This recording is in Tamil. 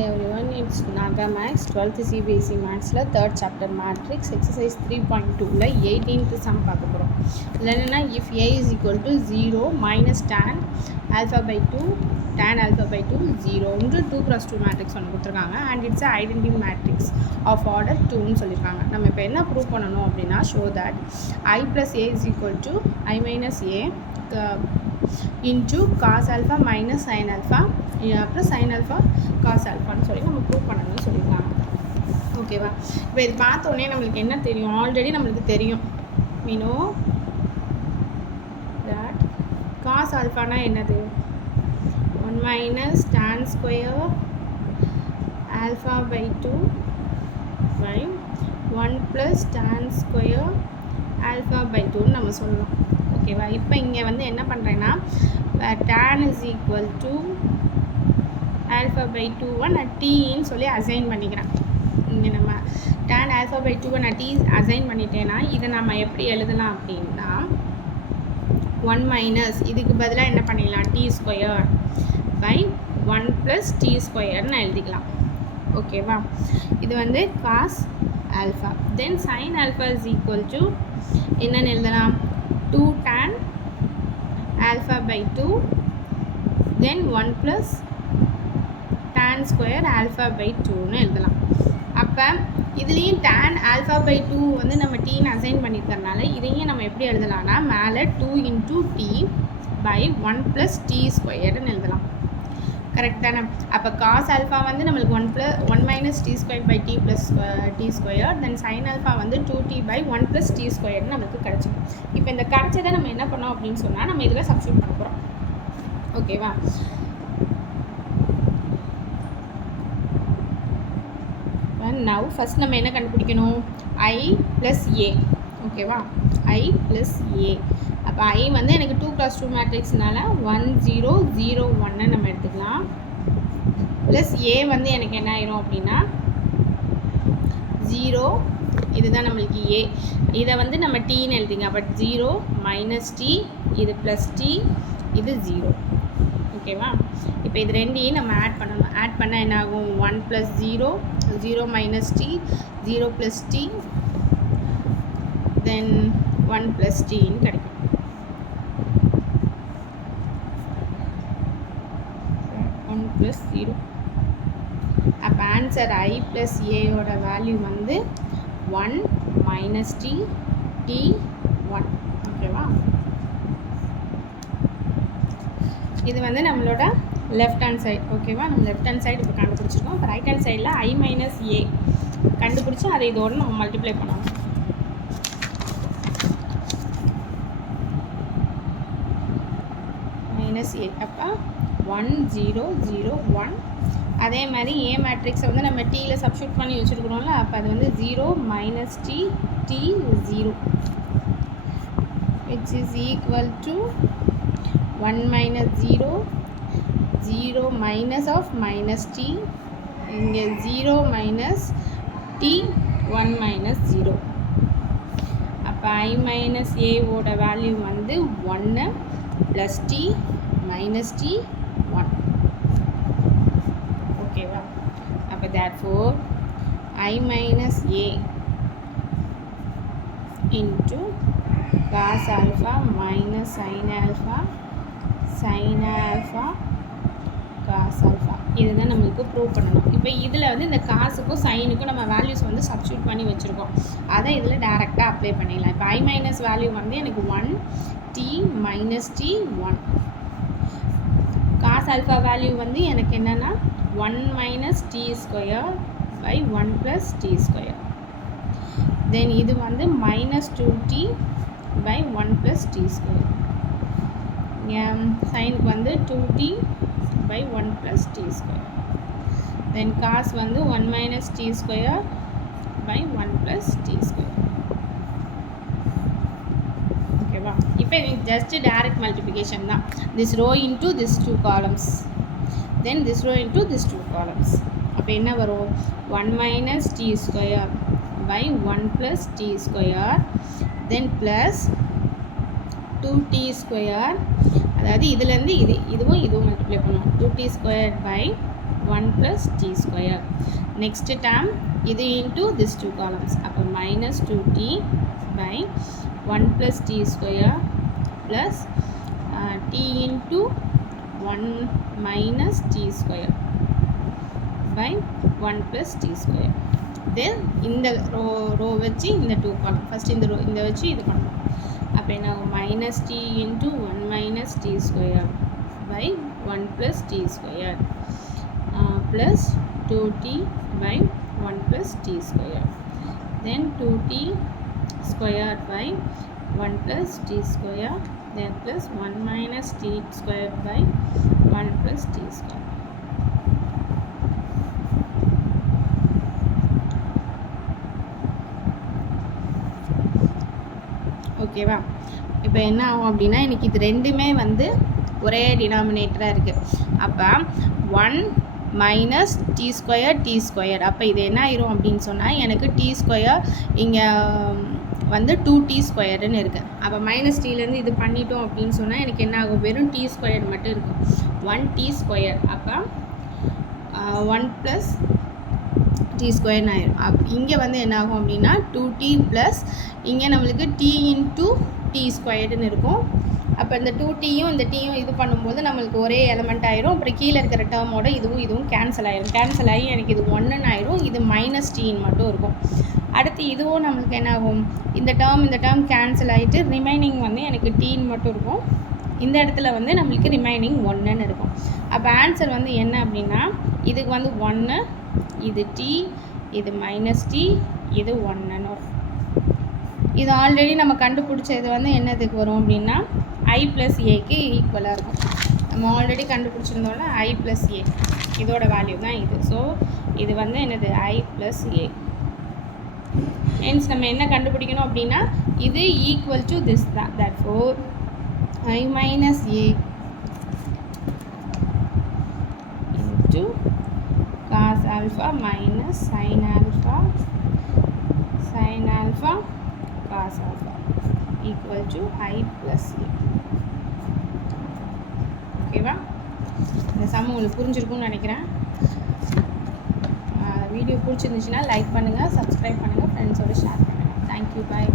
Hi everyone, it's Naga Max 12th CBSE Mathsல 3rd chapter Matrix exercise 3.2ல 18th sum பார்க்க போகிறோம். இதில் என்னென்னா if a is equal to 0 minus tan alpha by 2 tan alpha by 2 0 என்று 2 cross 2 matrix ஒன்று கொடுத்துருக்காங்க and it's a identity matrix of order 2ன்னு சொல்லியிருக்காங்க. நம்ம இப்போ என்ன ப்ரூவ் பண்ணணும் அப்படின்னா show that I plus a is equal to I minus a into cos alpha minus sin alpha அப்புறம் sin alpha cos alphaன்னு சொல்லி நம்ம ப்ரூவ் பண்ணணும்னு சொல்லியிருக்காங்க. ஓகேவா? இப்போ இது பார்த்தோன்னே நம்மளுக்கு என்ன தெரியும்? ஆல்ரெடி நம்மளுக்கு தெரியும் we know that cos alphaனா என்னது? 1 minus tan square alpha by 2 by 1 plus tan square alpha by 2ன்னு நம்ம சொல்லலாம். ஓகேவா? இப்போ இங்கே வந்து என்ன பண்ணுறேன்னா tan is equal to alpha by 2 நான் tன்னு சொல்லி அசைன் பண்ணிக்கிறேன். இங்கே நம்ம tan alpha by 2 நான் t அசைன் பண்ணிட்டேன்னா இதை நம்ம எப்படி எழுதலாம் அப்படின்னா 1 மைனஸ் இதுக்கு பதிலாக என்ன பண்ணிடலாம் t square by 1 plus t ஸ்கொயர்னு எழுதிக்கலாம். ஓகேவா? இது வந்து cos alpha then sin alpha is equal to என்னன்னு எழுதலாம் 2 tan alpha by 2 then 1 plus tan square alpha by 2ன்னு எழுதலாம். அப்போ இதுலேயும் tan alpha by 2 வந்து நம்ம tன்னு அசைன் பண்ணிக்கிறதுனால இதையும் நம்ம எப்படி எழுதலாம்னா மேலே 2 into t by 1 plus t ஸ்கொயர்னு எழுதலாம். கரெக்ட் தானே? அப்போ cos alpha வந்து நம்மளுக்கு 1 minus t square by t plus t square then sin alpha வந்து 2t by 1 plus t ஸ்கொயர்னு நம்மளுக்கு கிடச்சிடும். இப்போ இந்த கிடச்சதை நம்ம என்ன பண்ணோம் அப்படின்னு சொன்னால் நம்ம இதில் சப்ஸ்டியூட் பண்ண போகிறோம். ஓகேவா? now first நம்ம என்ன கண்டுபிடிக்கணும் I plus a. ஓகேவா? I plus a. அப்போ I வந்து எனக்கு 2 cross 2 மேட்ரிக்ஸ்னால 1 0 0 1 நம்ம எடுத்துக்கலாம். ப்ளஸ் a வந்து எனக்கு என்ன ஆயிரும் அப்படின்னா 0 இதுதான் நம்மளுக்கு a. இதை வந்து நம்ம tன்னு எழுதிங்க. பட் 0 மைனஸ் t இது ப்ளஸ் t இது 0. ஓகேவா? இப்போ இது ரெண்டையும் நம்ம ஆட் பண்ணணும். ஆட் பண்ணால் என்ன ஆகும் 1 plus 0 0 minus t 0 plus t தென் 1 ப்ளஸ் tன்னு கிடைக்கும். ப்ளஸ் 0 அப்போ ஆன்சர் I ப்ளஸ் ஏயோட வேல்யூ வந்து 1 மைனஸ் t t 1. ஓகேவா? இது வந்து நம்மளோட லெஃப்ட் ஹேண்ட் சைடு. ஓகேவா? நம்ம லெஃப்ட் ஹேண்ட் சைடு இப்போ கண்டுபிடிச்சிருக்கோம். இப்போ ரைட் ஹேண்ட் சைடில் I மைனஸ் ஏ கண்டுபிடிச்சி அதை இதோடு நம்ம மல்டிப்ளை பண்ணணும். மைனஸ் ஏ அப்போ 1 0 0 1. அதே மாதிரி ஏ மேட்ரிக்ஸை வந்து நம்ம டீயில் சப்ஸ்டியூட் பண்ணி வச்சுருக்கணும்ல. அப்போ அது வந்து 0 minus t t 0 which is equal to 1 minus 0 0 minus of minus t இங்கே 0 minus t 1 minus 0. அப்போ I minus a ஓட வேல்யூ வந்து 1 plus t minus t 1. ஓகேவா? அப்போ therefore I minus a into cos alpha minus sin alpha cos alpha இதுதான் நம்மளுக்கு ப்ரூவ் பண்ணணும். இப்போ இதில் வந்து இந்த காசுக்கும் சைனுக்கும் நம்ம வேல்யூஸ் வந்து சப்ஸ்டியூட் பண்ணி வச்சுருக்கோம். அதை இதில் டேரெக்டாக அப்ளை பண்ணிடலாம். இப்போ I மைனஸ் வேல்யூ வந்து எனக்கு 1 t minus t 1. cos alpha value வந்து எனக்கு என்னென்னா 1 minus t square by 1 plus t square. Then இது வந்து minus 2t by 1 plus t square. சைனுக்கு வந்து 2t by 1 plus t square. Then cos வந்து 1 minus t square by 1 plus t square. ஓகேவா? இப்போ எனக்கு ஜஸ்ட் டைரக்ட் மல்டிப்ளிகேஷன் தான். This row into this 2 columns then this row into this 2 columns. அப்போ என்ன வரும் 1 minus t square by 1 plus t square then plus 2t square. அதாவது இதுலேருந்து இதுவும் மல்டிப்ளை பண்ணுவோம் 2t square by 1 plus t square. Next term இது into this two columns. அப்போ minus 2t by 1 plus t square plus t into 1 minus t square by 1 plus t square. Then இந்த row வச்சு இந்த two column first இந்த row இந்த வச்சு இது பண்ணலாம். அப்போ என்ன minus t into 1 minus t square by 1 plus t square plus 2t by 1 plus t square. Then 2t square by 1 plus t square, then plus 1 minus t square by 1 plus t square. ஓகேவா? இப்போ என்ன ஆகும் அப்படின்னா எனக்கு இது ரெண்டுமே வந்து ஒரே டினாமினேட்டராக இருக்குது. அப்போ 1 மைனஸ் டி ஸ்கொயர் அப்போ இது என்ன ஆயிரும் அப்படின்னு சொன்னால் எனக்கு டி ஸ்கொயர் இங்கே வந்து 2t ஸ்கொயர்னு இருக்குது. அப்போ மைனஸ் டீலேருந்து இது பண்ணிட்டோம் அப்படின்னு சொன்னால் எனக்கு என்ன ஆகும், வெறும் டி ஸ்கொயர் மட்டும் இருக்கும், 1t ஸ்கொயர். அப்போ 1 ப்ளஸ் டி ஸ்கொயர்னு ஆயிரும். இங்கே வந்து என்ன ஆகும் அப்படின்னா 2t ப்ளஸ் இங்கே நம்மளுக்கு t இன்ட்டு டி ஸ்கொயர்டுன்னு இருக்கும். அப்போ இந்த 2tயும் இந்த tயும் இது பண்ணும்போது நம்மளுக்கு ஒரே எலமெண்ட் ஆயிரும். அப்புறம் கீழே இருக்கிற டேர்மோட இதுவும் கேன்சல் ஆயிரும். கேன்சல் ஆகி எனக்கு இது 1ன்னு ஆயிரும், இது மைனஸ் டீன்னு மட்டும் இருக்கும். அடுத்து இதுவும் நம்மளுக்கு என்ன ஆகும், இந்த டேர்ம் கேன்சல் ஆகிட்டு ரிமைனிங் வந்து எனக்கு டீன்னு மட்டும் இருக்கும். இந்த இடத்துல வந்து நம்மளுக்கு ரிமைனிங் 1ன்னு இருக்கும். அப்போ ஆன்சர் வந்து என்ன அப்படின்னா இதுக்கு வந்து 1, இது t, இது மைனஸ் t, இது 1ன்னு வரும். இது ஆல்ரெடி நம்ம கண்டுபிடிச்சது வந்து என்னதுக்கு வரும் அப்படின்னா i ப்ளஸ் ஏக்கு ஈக்குவலாக இருக்கும். நம்ம ஆல்ரெடி கண்டுபிடிச்சிருந்தோம்னா i ப்ளஸ் ஏ, இதோட வேல்யூ தான் இது. ஸோ இது வந்து என்னது i ப்ளஸ் ஏ. ஹென்ஸ் நம்ம என்ன கண்டுபிடிக்கணும் அப்படின்னா இது ஈக்குவல் டு திஸ் தான். therefore i minus a into cos alpha minus sine alpha cos alpha equal to i plus a. ஓகேவா? இந்த சம் உங்களுக்கு புரிஞ்சிருக்கும்னு நினைக்கிறேன். வீடியோ பிடிச்சிருந்துச்சுன்னா லைக் பண்ணுங்கள், சப்ஸ்கிரைப் பண்ணுங்கள், ஃப்ரெண்ட்ஸோடு ஷேர் பண்ணுங்கள். தேங்க்யூ, பாய்.